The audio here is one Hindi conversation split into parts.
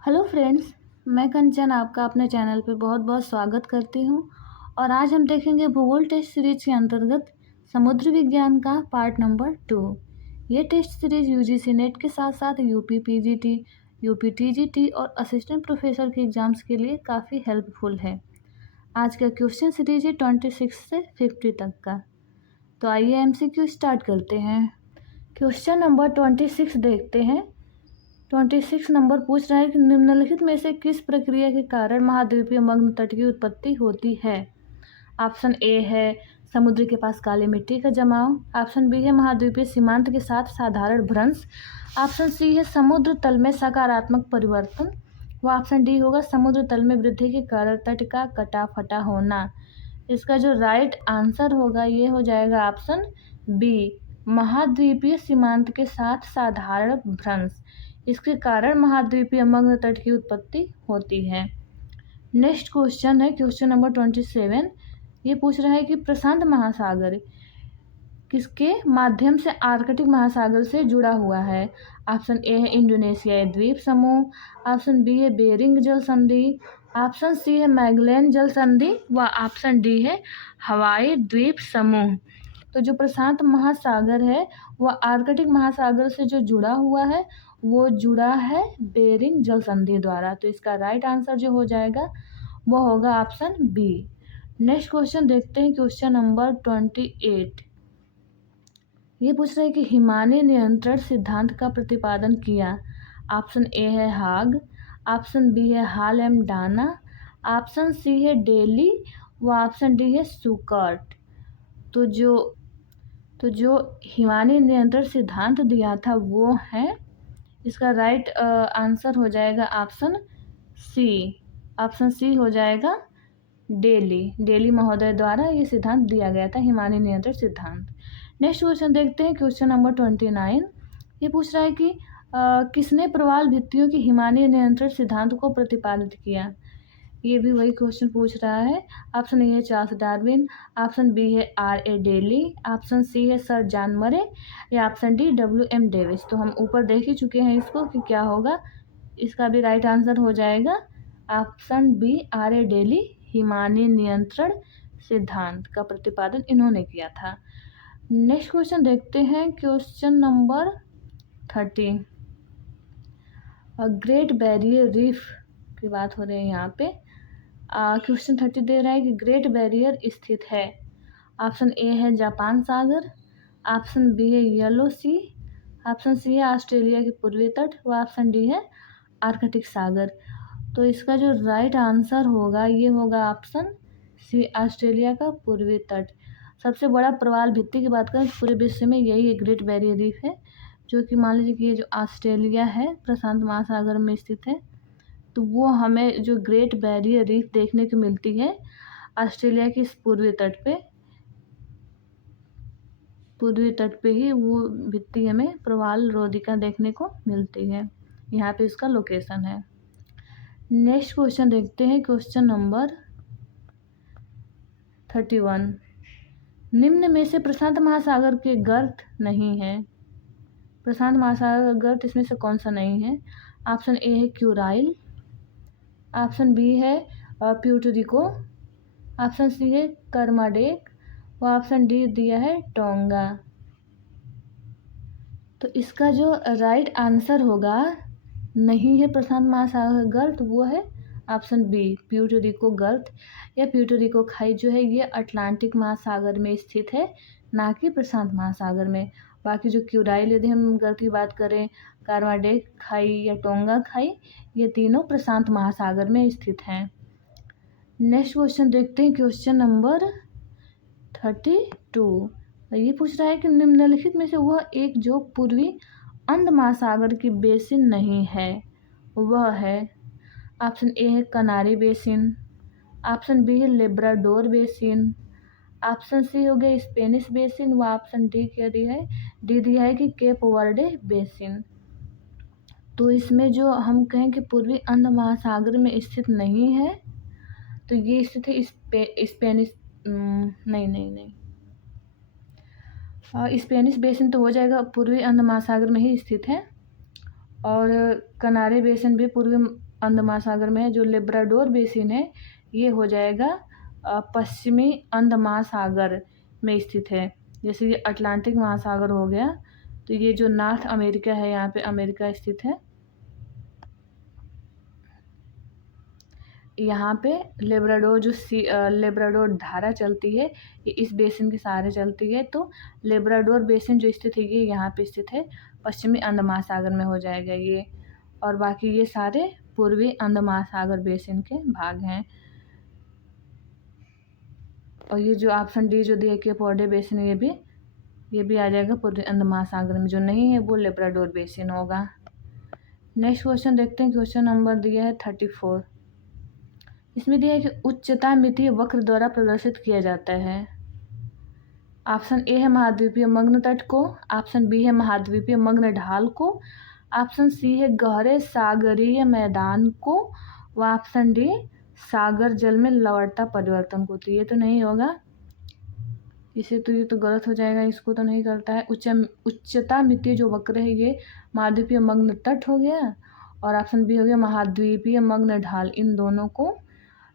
हेलो फ्रेंड्स, मैं कंचन आपका अपने चैनल पे बहुत बहुत स्वागत करती हूँ। और आज हम देखेंगे भूगोल टेस्ट सीरीज के अंतर्गत समुद्र विज्ञान का पार्ट नंबर 2। ये टेस्ट सीरीज यूजीसी नेट के साथ साथ यूपी पीजीटी, यूपी टीजीटी और असिस्टेंट प्रोफेसर के एग्ज़ाम्स के लिए काफ़ी हेल्पफुल है। आज का क्वेश्चन सीरीज है 26 से 50 तक का। तो आइए एमसीक्यू स्टार्ट करते हैं। क्वेश्चन नंबर 26 देखते हैं। 26 नंबर पूछ रहा है कि निम्नलिखित में से किस प्रक्रिया के कारण महाद्वीपीय मग्न तट की उत्पत्ति होती है। ऑप्शन ए है समुद्र के पास काली मिट्टी का जमाव, ऑप्शन बी है महाद्वीपीय सीमांत के साथ साधारण भ्रंश, ऑप्शन सी है समुद्र तल में सकारात्मक परिवर्तन, व ऑप्शन डी होगा समुद्र तल में वृद्धि के कारण तट का कटा फटा होना। इसका जो राइट आंसर होगा ये हो जाएगा ऑप्शन बी, महाद्वीपीय सीमांत के साथ साधारण भ्रंश। इसके कारण महाद्वीपीय मग्न तट की उत्पत्ति होती है। नेक्स्ट क्वेश्चन है क्वेश्चन नंबर 27। ये पूछ रहा है कि प्रशांत महासागर किसके माध्यम से आर्कटिक महासागर से जुड़ा हुआ है। ऑप्शन ए है इंडोनेशियाई द्वीप समूह, ऑप्शन बी है बेरिंग जल संधि, ऑप्शन सी है मैगेलन जल संधि व ऑप्शन डी है हवाई द्वीप समूह। तो जो प्रशांत महासागर है वह आर्कटिक महासागर से जो जुड़ा हुआ है वो जुड़ा है बेरिंग जल संधि द्वारा। तो इसका राइट आंसर जो हो जाएगा वो होगा ऑप्शन बी। नेक्स्ट क्वेश्चन देखते हैं क्वेश्चन नंबर 28। ये पूछ रहे हैं कि हिमानी नियंत्रण सिद्धांत का प्रतिपादन किया। ऑप्शन ए है हाग, ऑप्शन बी है हाल एम डाना, ऑप्शन सी है डेली व ऑप्शन डी है सुकर्ट। तो जो हिमानी नियंत्रण सिद्धांत दिया था वो है, इसका राइट आंसर हो जाएगा ऑप्शन सी। ऑप्शन सी हो जाएगा डेली महोदय द्वारा ये सिद्धांत दिया गया था, हिमानी नियंत्रण सिद्धांत। नेक्स्ट क्वेश्चन देखते हैं क्वेश्चन नंबर 29। ये पूछ रहा है कि किसने प्रवाल भित्तियों की हिमानी नियंत्रण सिद्धांत को प्रतिपादित किया। ये भी वही क्वेश्चन पूछ रहा है। ऑप्शन ए है चार्ल्स डार्विन, ऑप्शन बी है R.A. डेली, ऑप्शन सी है सर जॉन मरे या ऑप्शन डी W.M. डेविस। तो हम ऊपर देख ही चुके हैं इसको कि क्या होगा। इसका भी राइट आंसर हो जाएगा option B R.A. Daily. Himani नियंत्रण सिद्धांत का प्रतिपादन इन्होंने किया था। नेक्स्ट क्वेश्चन देखते हैं question number 30। Great barrier reef की बात हो रही है यहाँ पे। क्वेश्चन 30 दे रहा है कि ग्रेट बैरियर स्थित है। ऑप्शन ए है जापान सागर, ऑप्शन बी है येलो सी, ऑप्शन सी है ऑस्ट्रेलिया के पूर्वी तट व ऑप्शन डी है आर्कटिक सागर। तो इसका जो राइट आंसर होगा ये होगा ऑप्शन सी, ऑस्ट्रेलिया का पूर्वी तट। सबसे बड़ा प्रवाल भित्ति की बात करें तो पूरे विश्व में यही एक ग्रेट बैरियर रीफ है, जो कि मान लीजिए कि ये जो ऑस्ट्रेलिया है प्रशांत महासागर में स्थित है। तो वो हमें जो ग्रेट बैरियर रीफ देखने को मिलती है ऑस्ट्रेलिया के इस पूर्वी तट पे ही वो भित्ति हमें प्रवाल रोधिका देखने को मिलती है। यहाँ पे इसका लोकेशन है। नेक्स्ट क्वेश्चन देखते हैं क्वेश्चन नंबर 31। निम्न में से प्रशांत महासागर के गर्त नहीं है। प्रशांत महासागर गर्त इसमें से कौन सा नहीं है। ऑप्शन ए है क्यूराइल, ऑप्शन बी है प्यूटरिको, ऑप्शन सी है कर्माडेक व ऑप्शन डी दिया है टोंगा। तो इसका जो राइट आंसर होगा नहीं है प्रशांत महासागर गर्त, वो है ऑप्शन बी प्यूटरिको गर्त या प्यूटरिको खाई जो है ये अटलांटिक महासागर में स्थित है, ना कि प्रशांत महासागर में। बाकी जो क्यूराइल यदि हम गर्त की बात करें, कार्माडेक खाई या टोंगा खाई, ये तीनों प्रशांत महासागर में स्थित हैं। नेक्स्ट क्वेश्चन देखते हैं क्वेश्चन नंबर 32। ये पूछ रहा है कि निम्नलिखित में से वह एक जो पूर्वी अंध महासागर की बेसिन नहीं है वह है। ऑप्शन ए है कनारी बेसिन, ऑप्शन बी है लेब्राडोर बेसिन, ऑप्शन सी हो गया स्पेनिश बेसिन व ऑप्शन डी क्या दिया है, डी दिया है कि केप वर्डे बेसिन। तो इसमें जो हम कहें कि पूर्वी अंध महासागर में स्थित नहीं है तो ये स्थित है स्पेनिश नहीं स्पेनिश बेसिन तो हो जाएगा, पूर्वी अंध महासागर में ही स्थित है। और कनारी बेसिन भी पूर्वी अंध महासागर में है। जो लेब्राडोर बेसिन है ये हो जाएगा पश्चिमी अंध महासागर में स्थित है। जैसे ये अटलांटिक महासागर हो गया, तो ये जो नॉर्थ अमेरिका है, यहाँ पे अमेरिका स्थित है। यहाँ पे लेब्राडोर लेब्राडोर धारा चलती है, ये इस बेसिन के सहारे चलती है। तो लेब्राडोर बेसिन जो स्थित है ये यहाँ पे स्थित है, पश्चिमी अंध महासागर में हो जाएगा ये। और बाकी ये सारे पूर्वी अंध महासागर बेसिन के भाग हैं। और ये जो ऑप्शन डी जो दिया केप वर्डे बेसिन, ये भी आ जाएगा पूर्वी अंध महासागर में। जो नहीं है वो लेब्राडोर बेसिन होगा। नेक्स्ट क्वेश्चन देखते हैं। क्वेश्चन नंबर दिया है 34। इसमें दिया है कि उच्चता मितीय वक्र द्वारा प्रदर्शित किया जाता है। ऑप्शन ए है महाद्वीपीय मग्न तट को, ऑप्शन बी है महाद्वीपीय मग्न ढाल को, ऑप्शन सी है गहरे सागरीय मैदान को, व ऑप्शन डी सागर जल में लवणता परिवर्तन को। तो ये तो नहीं होगा, इसे तो ये तो गलत हो जाएगा, इसको तो नहीं करता है। उच्चता मितीय जो वक्र है ये महाद्वीपीय मग्न तट हो गया, और ऑप्शन बी हो गया महाद्वीपीय मग्न ढाल। इन दोनों को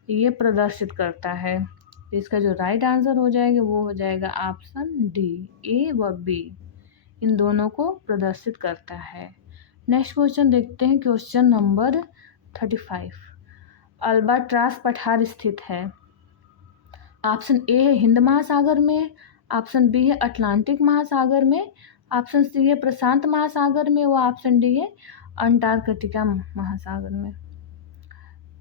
ये प्रदर्शित करता है। इसका जो राइट आंसर हो जाएगा वो हो जाएगा ऑप्शन डी, ए व बी, इन दोनों को प्रदर्शित करता है। नेक्स्ट क्वेश्चन देखते हैं। Question number 35। अल्बाट्रॉस पठार स्थित है। ऑप्शन ए है हिंद महासागर में, ऑप्शन बी है अटलांटिक महासागर में, ऑप्शन सी है प्रशांत महासागर में, व ऑप्शन डी है अंटार्कटिका महासागर में।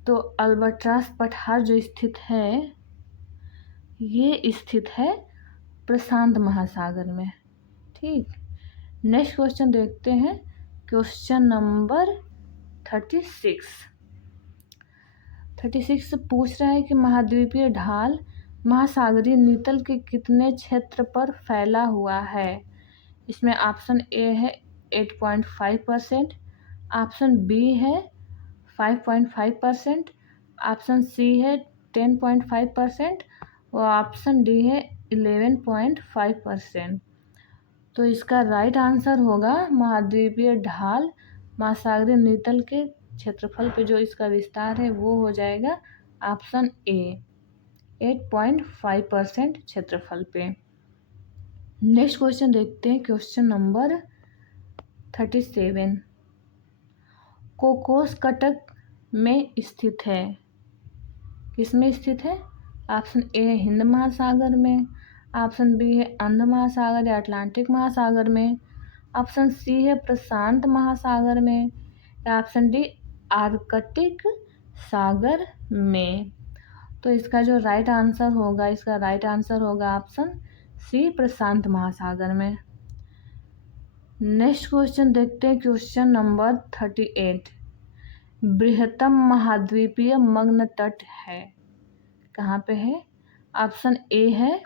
तो अल्बाट्रॉस पठार जो स्थित है ये स्थित है प्रशांत महासागर में। ठीक, नेक्स्ट क्वेश्चन देखते हैं। क्वेश्चन नंबर 36 पूछ रहा है कि महाद्वीपीय ढाल महासागरीय नितल के कितने क्षेत्र पर फैला हुआ है। इसमें ऑप्शन ए है 8.5%, ऑप्शन बी है 5.5%, ऑप्शन सी है 10.5% और ऑप्शन डी है 11.5%। तो इसका राइट आंसर होगा महाद्वीपीय ढाल महासागरीय नितल के क्षेत्रफल पे जो इसका विस्तार है वो हो जाएगा ऑप्शन ए, 8.5% क्षेत्रफल पे। नेक्स्ट क्वेश्चन देखते हैं। क्वेश्चन नंबर 37 कोकोस कटक में स्थित है। किसमें स्थित है? ऑप्शन ए है हिंद महासागर में, ऑप्शन बी है अंध महासागर या अटलांटिक महासागर में, ऑप्शन सी है प्रशांत महासागर में, या ऑप्शन डी आर्कटिक सागर में। तो इसका जो राइट आंसर होगा, इसका राइट आंसर होगा ऑप्शन सी, प्रशांत महासागर में। नेक्स्ट क्वेश्चन देखते हैं। क्वेश्चन नंबर 38 बृहत्तम महाद्वीपीय मग्न तट है, कहाँ पे है? ऑप्शन ए है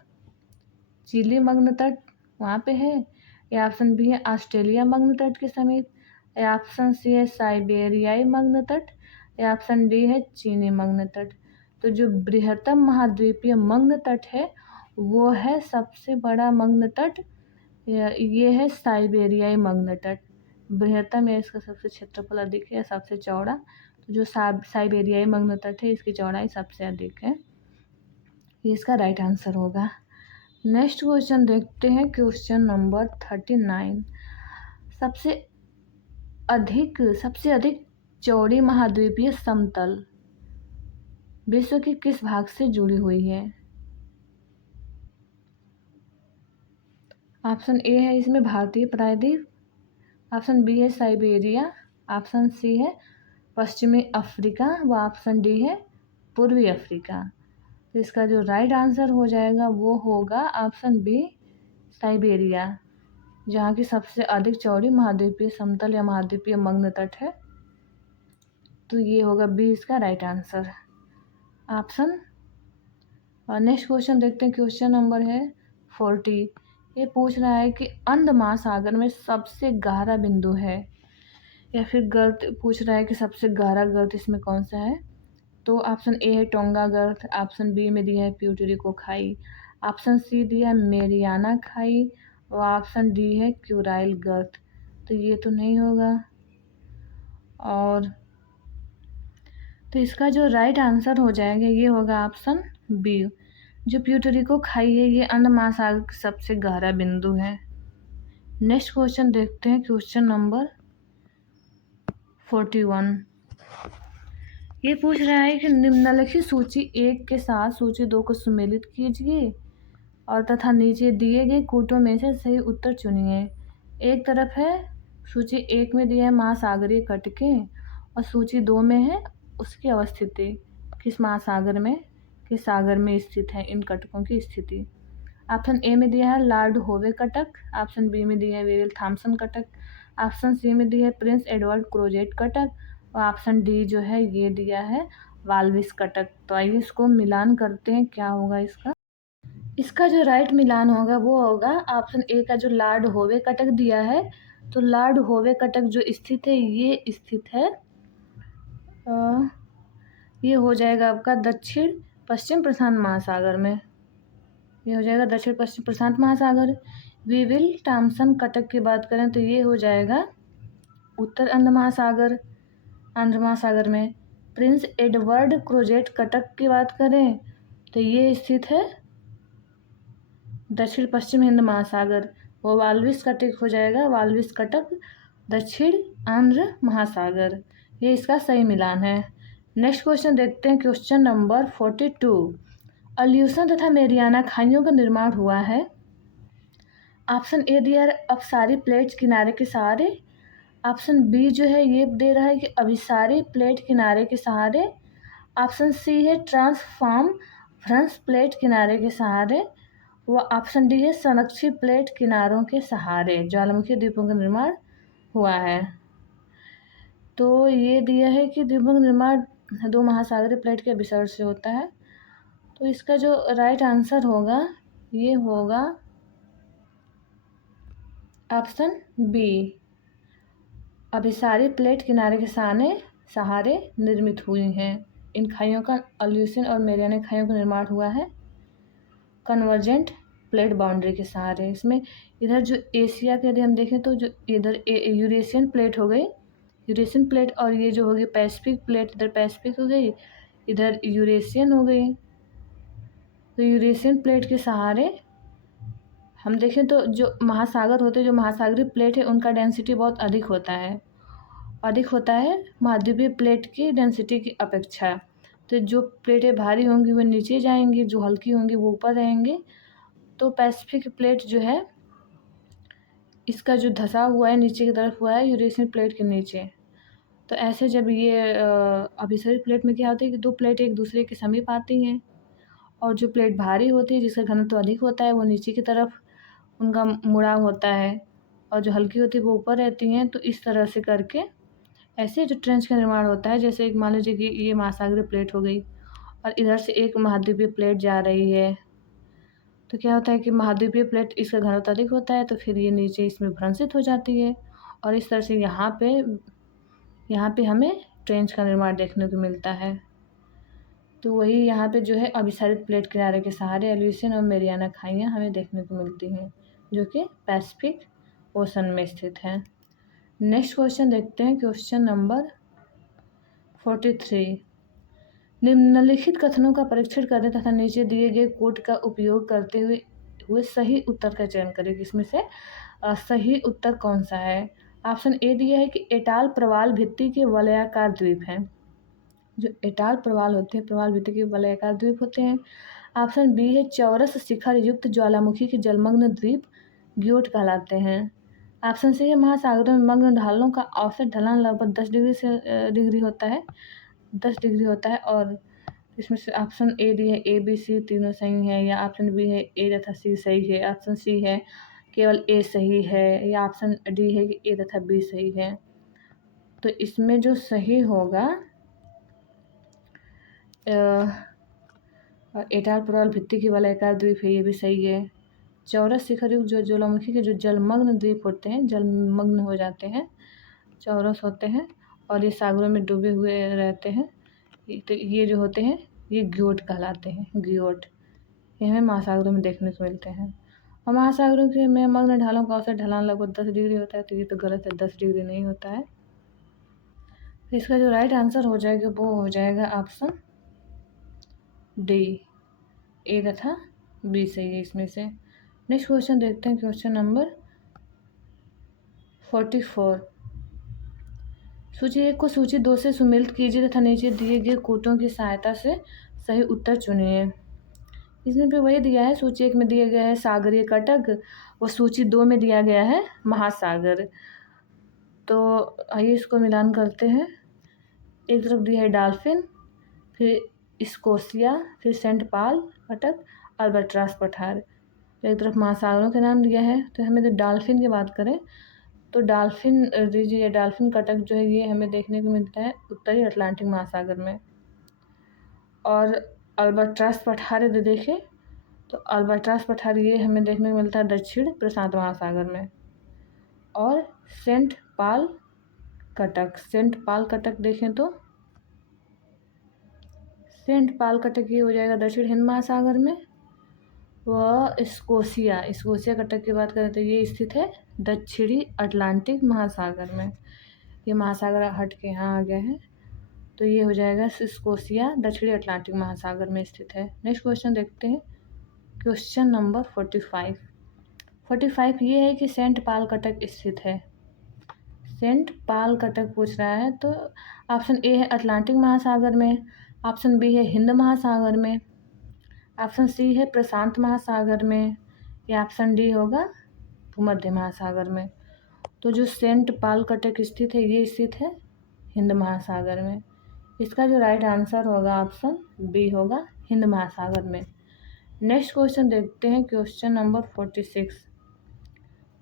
चिली मग्न तट, वहाँ पे है, या ऑप्शन बी है ऑस्ट्रेलिया मग्न तट के समीप, या ऑप्शन सी है साइबेरियाई मग्न तट, या ऑप्शन डी है चीनी मग्न तट। तो जो बृहत्तम महाद्वीपीय मग्न तट है वो है सबसे बड़ा मग्न तट, ये है साइबेरियाई मग्न तट। बृहत्तम है, इसका सबसे क्षेत्रफल अधिक है, सबसे चौड़ा। तो जो साइबेरियाई मग्न तट है इसकी चौड़ाई सबसे अधिक है, ये इसका राइट आंसर होगा। नेक्स्ट क्वेश्चन देखते हैं। क्वेश्चन नंबर 39 सबसे अधिक चौड़ी महाद्वीपीय समतल विश्व के किस भाग से जुड़ी हुई है? ऑप्शन ए है इसमें भारतीय प्रायद्वीप, ऑप्शन बी है साइबेरिया, ऑप्शन सी है पश्चिमी अफ्रीका, व ऑप्शन डी है पूर्वी अफ्रीका। तो इसका जो राइट आंसर हो जाएगा वो होगा ऑप्शन बी, साइबेरिया, जहाँ की सबसे अधिक चौड़ी महाद्वीपीय समतल या महाद्वीपीय मग्न तट है। तो ये होगा बी, इसका राइट आंसर ऑप्शन। और नेक्स्ट क्वेश्चन देखते हैं। क्वेश्चन नंबर है 40। ये पूछ रहा है कि अंध महासागर में सबसे गहरा बिंदु है, या फिर गर्त पूछ रहा है कि सबसे गहरा गर्त इसमें कौन सा है। तो ऑप्शन ए है टोंगा गर्त, ऑप्शन बी में दिया है प्यूटरिको खाई, ऑप्शन सी दिया है मेरियाना खाई, और ऑप्शन डी है क्यूराइल गर्त। तो ये तो नहीं होगा। और तो इसका जो राइट आंसर हो जाएगा ये होगा ऑप्शन बी। जो प्यूटरिको खाई है ये अंड महासागर का सबसे गहरा बिंदु है। नेक्स्ट क्वेश्चन देखते हैं, क्वेश्चन नंबर 41। ये पूछ रहा है कि निम्नलिखित सूची 1 के साथ सूची 2 को सम्मिलित कीजिए और तथा नीचे दिए गए कूटों में से सही उत्तर चुनिए। एक तरफ है सूची 1 में दिया है महासागरीय कटकें और सूची 2 में है उसकी अवस्थिति, किस महासागर में, किस सागर में स्थित है इन कटकों की स्थिति। ऑप्शन ए में दिया है लॉर्ड होवे कटक, ऑप्शन बी में दिया है वेरिल थॉम्सन कटक, ऑप्शन सी में दिया है प्रिंस एडवर्ड क्रोजेट कटक और ऑप्शन डी जो है ये दिया है वाल्विस कटक। तो आइए इसको मिलान करते हैं, क्या होगा इसका। इसका जो राइट मिलान होगा वो होगा ऑप्शन ए का जो लॉर्ड होवे कटक दिया है। तो लॉर्ड होवे कटक जो स्थित है ये स्थित है ये हो जाएगा आपका दक्षिण पश्चिम प्रशांत महासागर में। ये हो जाएगा दक्षिण पश्चिम प्रशांत महासागर। वीविल थॉम्सन कटक की बात करें तो ये हो जाएगा उत्तर आंध्र महासागर में। प्रिंस एडवर्ड क्रोजेट कटक की बात करें तो ये स्थित है दक्षिण पश्चिम हिंद महासागर। वो वाल्विस कटक हो जाएगा, वाल्विस कटक दक्षिण आंध्र महासागर। ये इसका सही मिलान है। नेक्स्ट क्वेश्चन देखते हैं, क्वेश्चन नंबर 42। अल्यूशन तथा मेरियाना खाइयों का निर्माण हुआ है। ऑप्शन ए दिया है अपसारी प्लेट किनारे के सहारे, ऑप्शन बी जो है ये दे रहा है कि अभिसारी प्लेट किनारे के सहारे, ऑप्शन सी है ट्रांसफॉर्म फ्रंस प्लेट किनारे के सहारे, व ऑप्शन डी है संरक्षित प्लेट किनारों के सहारे ज्वालामुखी द्वीपों का निर्माण हुआ है। तो ये दिया है कि द्वीपों का निर्माण 2 महासागरीय प्लेट के विसर्जन से होता है। तो इसका जो राइट आंसर होगा ये होगा ऑप्शन बी, अभिसारी प्लेट किनारे के सहारे निर्मित हुई हैं। इन खाइयों का अल्यूशन और मेरियाना खाइयों का निर्माण हुआ है कन्वर्जेंट प्लेट बाउंड्री के सहारे। इसमें इधर जो एशिया के लिए हम देखें तो जो इधर यूरेशियन प्लेट हो गई, यूरेशियन प्लेट, और ये जो होगी पैसिफिक प्लेट, इधर पैसिफिक हो गई, इधर यूरेशियन हो गई। तो यूरेशियन प्लेट के सहारे हम देखें तो जो महासागर होते हैं, जो महासागरीय प्लेट है उनका डेंसिटी बहुत अधिक होता है महाद्वीपीय प्लेट की डेंसिटी की अपेक्षा। तो जो प्लेटें भारी होंगी वो नीचे जाएंगी, जो हल्की होंगी वो ऊपर रहेंगी। तो पैसिफिक प्लेट जो है इसका जो धंसा हुआ है नीचे की तरफ हुआ है यूरेशियन प्लेट के नीचे। तो ऐसे जब ये अभिसारी प्लेट में क्या होता है कि 2 प्लेट एक दूसरे के समीप आती हैं और जो प्लेट भारी होती है जिसका घनत्व अधिक होता है वो नीचे की तरफ उनका मुड़ाव होता है और जो हल्की होती है वो ऊपर रहती हैं। तो इस तरह से करके ऐसे जो ट्रेंच का निर्माण होता है, जैसे एक मान लीजिए कि ये महासागरीय प्लेट हो गई और इधर से एक महाद्वीपीय प्लेट जा रही है। तो क्या होता है कि महाद्वीपीय प्लेट इसका घनत्व अधिक होता है तो फिर ये नीचे इसमें भ्रंशित हो जाती है और इस तरह से यहाँ पे हमें ट्रेंच का निर्माण देखने को मिलता है। तो वही यहाँ पे जो है अभिसारित प्लेट किनारे के सहारे एल्यूशन और मेरियाना खाइयाँ हमें देखने को मिलती हैं जो कि पैसिफिक ओशन में स्थित हैं। नेक्स्ट क्वेश्चन देखते हैं, क्वेश्चन नंबर 43। निम्नलिखित कथनों का परीक्षण करें तथा नीचे दिए गए कोड का उपयोग करते हुए सही उत्तर का चयन करें। इसमें से सही उत्तर कौन सा है। ऑप्शन ए दिया है कि एटाल प्रवाल भित्ति के वलयाकार द्वीप हैं। जो एटाल प्रवाल होते हैं, प्रवाल भित्ति के वलयाकार द्वीप होते हैं। ऑप्शन बी है चौरस शिखर युक्त ज्वालामुखी के जलमग्न द्वीप ग्योट कहलाते हैं। ऑप्शन सी है महासागरों में मग्न ढालों का औसत ढलान लगभग 10 डिग्री होता है और इसमें से ऑप्शन ए डी है ए बी सी तीनों सही है, या ऑप्शन बी है ए तथा सी सही है, ऑप्शन सी है केवल ए सही है, या ऑप्शन डी है कि ए तथा बी सही है। तो इसमें जो सही होगा एटाल प्रवाल भित्ति की वलयाकार द्वीप है, ये भी सही है। चौरस शिखर युक्त जो ज्वालामुखी के जो जलमग्न द्वीप होते हैं, जलमग्न हो जाते हैं, चौरस होते हैं और ये सागरों में डूबे हुए रहते हैं, तो ये जो होते हैं ये ग्योट कहलाते हैं। ग्योट ये हमें महासागरों में देखने को मिलते हैं। और महासागरों के में मग्न ढालों का औसत ढलान लगभग 10 डिग्री होता है, तो ये तो गलत है, 10 डिग्री नहीं होता है। तो इसका जो राइट आंसर हो जाएगा वो हो जाएगा ऑप्शन डी, ए तथा बी सही है इसमें से। नेक्स्ट क्वेश्चन देखते हैं, क्वेश्चन नंबर 44। सूची 1 को सूची 2 से सुमेलित कीजिए तथा नीचे दिए गए कोटों की सहायता से सही उत्तर चुनिए। इसमें भी वही दिया है, सूची 1 में दिया गया है सागरीय कटक और सूची 2 में दिया गया है महासागर। तो आइए इसको मिलान करते हैं। एक तरफ दिया है डॉल्फिन, फिर स्कोशिया, फिर सेंट पॉल कटक, अल्बाट्रॉस पठार। तो एक तरफ महासागरों के नाम दिया है, तो हमें डॉल्फिन की बात करें तो डॉल्फिन दीजिए, डॉल्फिन कटक जो है ये हमें देखने को मिलता है उत्तरी अटलांटिक महासागर में। और अल्बाट्रॉस पठार यदि देखें तो अल्बाट्रॉस पठार ये हमें देखने को मिलता है दक्षिण प्रशांत महासागर में। और सेंट पॉल कटक देखें तो सेंट पॉल कटक ये हो जाएगा दक्षिण हिंद महासागर में। वह स्कोशिया कटक की बात करें तो ये स्थित है दक्षिणी अटलांटिक महासागर में। ये महासागर हट के यहाँ आ गया है, तो ये हो जाएगा स्कोशिया दक्षिणी अटलांटिक महासागर में स्थित है। नेक्स्ट क्वेश्चन देखते हैं, क्वेश्चन नंबर 45 ये है कि सेंट पॉल कटक स्थित है। सेंट पॉल कटक पूछ रहा है, तो ऑप्शन ए है अटलांटिक महासागर में, ऑप्शन बी है हिंद महासागर में, ऑप्शन सी है प्रशांत महासागर में, या ऑप्शन डी होगा भूमध्य महासागर में। तो जो सेंट पॉल कटक स्थित है ये स्थित है हिंद महासागर में। इसका जो राइट आंसर होगा ऑप्शन बी होगा हिंद महासागर में। नेक्स्ट क्वेश्चन देखते हैं, क्वेश्चन नंबर 46।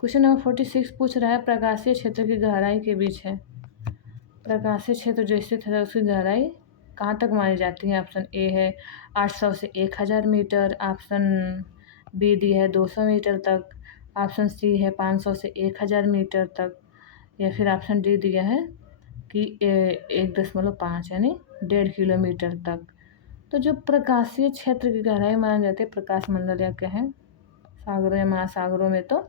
क्वेश्चन नंबर 46 पूछ रहा है प्रकाशीय क्षेत्र की गहराई के बीच है। प्रकाशीय क्षेत्र जो स्थित है उसकी गहराई कहाँ तक मानी जाती है। ऑप्शन ए है 800 से 1000 मीटर, ऑप्शन बी दी है 200 मीटर तक, ऑप्शन सी है 500 से 1000 मीटर तक, या फिर ऑप्शन डी दिया है कि 1.5 यानी 1.5 किलोमीटर तक। तो जो प्रकाशीय क्षेत्र की गहराई मानी जाती है प्रकाश मंडल या कहें सागरों या महासागरों में, तो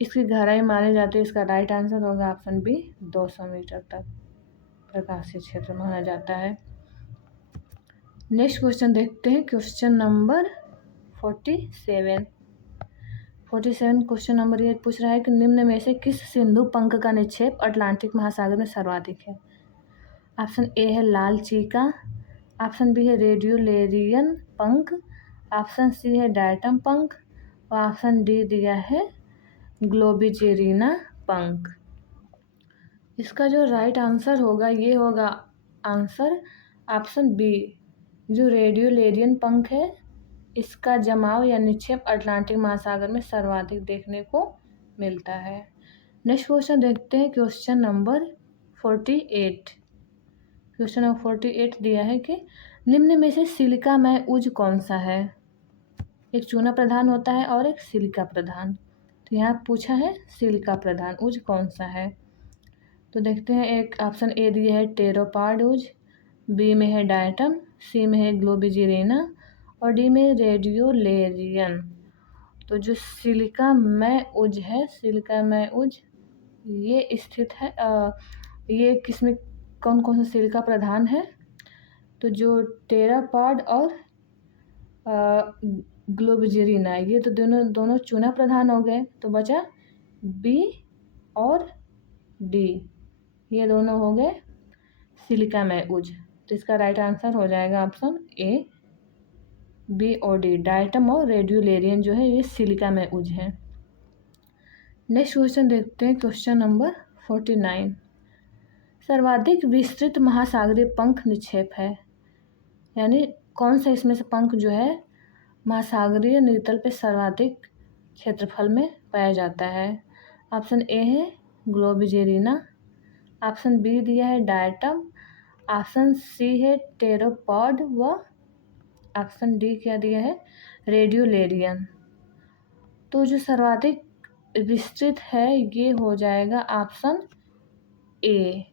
इसकी गहराई मानी जाती है, इसका राइट आंसर होगा ऑप्शन बी 200 मीटर तक प्रकाशीय क्षेत्र माना जाता है। नेक्स्ट क्वेश्चन देखते हैं, क्वेश्चन नंबर 47 क्वेश्चन नंबर ये पूछ रहा है कि निम्न में से किस सिंधु पंख का निक्षेप अटलांटिक महासागर में सर्वाधिक है। ऑप्शन ए है लाल चीका, ऑप्शन बी है रेडियोलेरियन पंख, ऑप्शन सी है डायटम पंख, और ऑप्शन डी दिया है ग्लोबिजेरिना पंख। इसका जो राइट आंसर होगा ये होगा आंसर ऑप्शन बी, जो रेडियोलेरियन पंख है इसका जमाव या निक्षेप अटलांटिक महासागर में सर्वाधिक देखने को मिलता है। नेक्स्ट क्वेश्चन देखते हैं, क्वेश्चन नंबर 48। क्वेश्चन नंबर 48 दिया है कि निम्न में से सिलिकामय उज कौन सा है। एक चूना प्रधान होता है और एक सिलिका प्रधान, तो यहाँ पूछा है सिलिका प्रधान उज कौन सा है। तो देखते हैं, एक ऑप्शन ए दिया है टेरोपाड उज, बी में है डायटम, सी में है ग्लोबिजेरिना और डी में रेडियोलेरियन। तो जो सिलिकामय उज है, सिलिकामय उज ये स्थित है ये किसमें कौन कौन सा सिलिका प्रधान है। तो जो टेरापॉड और ग्लोबिजेरिना ये तो दोनों चूना प्रधान हो गए, तो बचा बी और डी, ये दोनों हो गए सिलिकामय उज। तो इसका राइट आंसर हो जाएगा ऑप्शन ए, बी और डी, डायटम और रेडियोलेरियन जो है ये सिलिकामय उज है। नेक्स्ट क्वेश्चन देखते हैं, क्वेश्चन नंबर 49। सर्वाधिक विस्तृत महासागरीय पंख निक्षेप है, यानी कौन सा इसमें से पंख जो है महासागरीय नितल पे सर्वाधिक क्षेत्रफल में पाया जाता है। ऑप्शन ए है ग्लोबिजेरिना, ऑप्शन बी दिया है डायटम, ऑप्शन सी है टेरोपॉड व ऑप्शन डी क्या दिया है रेडियोलेरियन। तो जो सर्वाधिक विस्तृत है ये हो जाएगा ऑप्शन ए,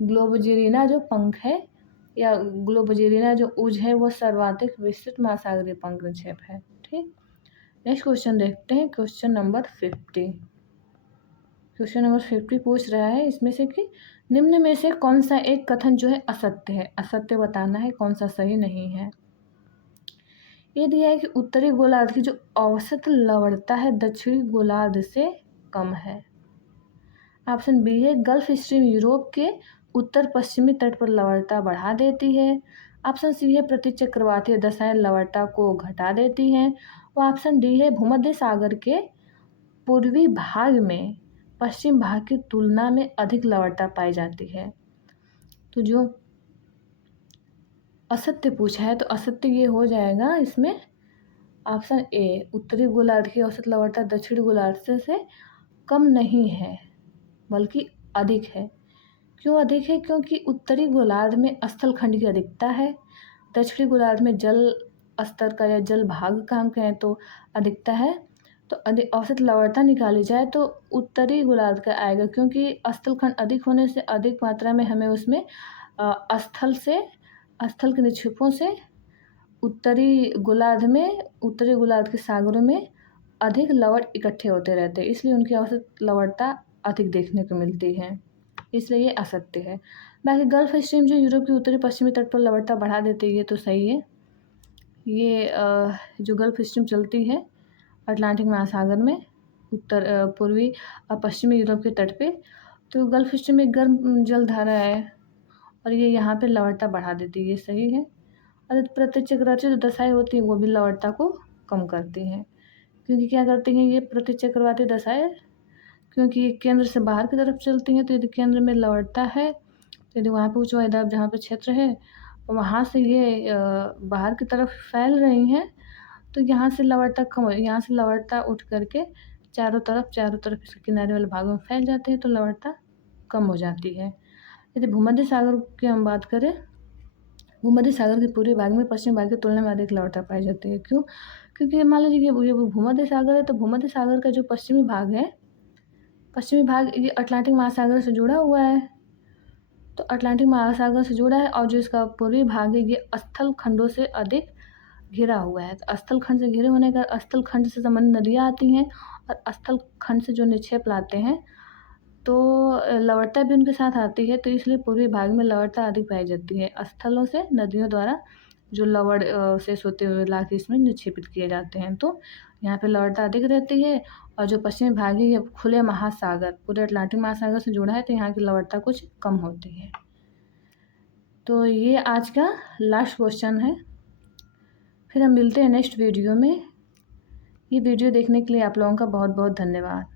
ग्लोबिजेरिना जो पंख है या ग्लोबिजेरिना जो उज है वो सर्वाधिक विस्तृत महासागरीय पंख निक्षेप है। ठीक, नेक्स्ट क्वेश्चन देखते हैं, क्वेश्चन नंबर 50। क्वेश्चन नंबर 50 पूछ रहा है इसमें से कि निम्न में से कौन सा एक कथन जो है असत्य है? असत्य बताना है, कौन सा सही नहीं है। ये दिया है कि उत्तरी गोलार्ध की जो औसत लवणता है दक्षिणी गोलार्ध से कम है। ऑप्शन बी है गल्फ स्ट्रीम यूरोप के उत्तर पश्चिमी तट पर लवणता बढ़ा देती है। ऑप्शन सी है प्रतिचक्रवातीय दशाएं लवणता को घटा देती हैं। और ऑप्शन डी है भूमध्य सागर के पूर्वी भाग में पश्चिम भाग की तुलना में अधिक लवणता पाई जाती है। तो जो असत्य पूछा है तो असत्य ये हो जाएगा इसमें ऑप्शन ए, उत्तरी गोलार्ध की औसत लवणता दक्षिणी गोलार्ध से कम नहीं है बल्कि अधिक है। क्यों अधिक है? क्योंकि उत्तरी गोलार्ध में स्थलखंड की अधिकता है, दक्षिणी गोलार्ध में जल स्तर का या जल भाग का हम कहें तो अधिकता है। तो औसत लवणता निकाली जाए तो उत्तरी गोलार्ध का आएगा, क्योंकि स्थलखंड अधिक होने से अधिक मात्रा में हमें उसमें स्थल के निक्षेपों से उत्तरी गोलार्ध के सागरों में अधिक लवण इकट्ठे होते रहते हैं, इसलिए उनकी औसत लवणता अधिक देखने को मिलती है, इसलिए ये असत्य है। बाकी गल्फ स्ट्रीम जो यूरोप के उत्तरी पश्चिमी तट पर लवणता बढ़ा देती है ये तो सही है। ये जो गल्फ स्ट्रीम चलती है अटलांटिक महासागर में पूर्वी और पश्चिमी यूरोप के तट पे, तो गल्फ स्ट्रीम में गर्म जलधारा है और ये यहाँ पे लवणता बढ़ा देती है, ये सही है। और प्रतिचक्राती जो दशाएं होती हैं वो भी लवणता को कम करती हैं, क्योंकि क्या करती हैं ये प्रतिचक्रवाती दशाएं, क्योंकि ये केंद्र से बाहर की तरफ चलती हैं। तो यदि केंद्र में लवणता है तो यदि वहाँ पे उच्च वायुदाब जहाँ पे क्षेत्र है वहाँ से ये बाहर की तरफ फैल रही हैं, तो यहाँ से लवणता कम हो, यहाँ से लवणता उठ करके चारों तरफ इसके किनारे वाले भागों में फैल जाते हैं, तो लवणता कम हो जाती है। यदि भूमध्य सागर की हम बात करें, भूमध्य सागर के पूर्वी भाग में पश्चिमी भाग की तुलना में अधिक लवणता पाई जाती है। क्यों? क्योंकि मान लीजिए ये भूमध्य सागर है, तो भूमध्य सागर का जो पश्चिमी भाग है, पश्चिमी भाग ये अटलांटिक महासागर से जुड़ा हुआ है, तो अटलांटिक महासागर से जुड़ा है, और जो इसका पूर्वी भाग है ये स्थल खंडों से अधिक घिरा हुआ है। तो स्थल खंड से घिरे होने का स्थल खंड से संबंधित नदियाँ आती हैं और स्थल खंड से जो निक्षेप लाते हैं तो लवणता भी उनके साथ आती है, तो इसलिए पूर्वी भाग में लवणता अधिक पाई जाती है। स्थलों से नदियों द्वारा जो लवण शेष होते हुए ला के इसमें निक्षेपित किए जाते हैं, तो यहाँ पे लवणता अधिक रहती है। और जो पश्चिमी भाग है ये खुले महासागर पूरे अटलांटिक महासागर से जुड़ा है, तो यहाँ की लवणता कुछ कम होती है। तो ये आज का लास्ट क्वेश्चन है। फिर हम मिलते हैं नेक्स्ट वीडियो में। ये वीडियो देखने के लिए आप लोगों का बहुत बहुत धन्यवाद।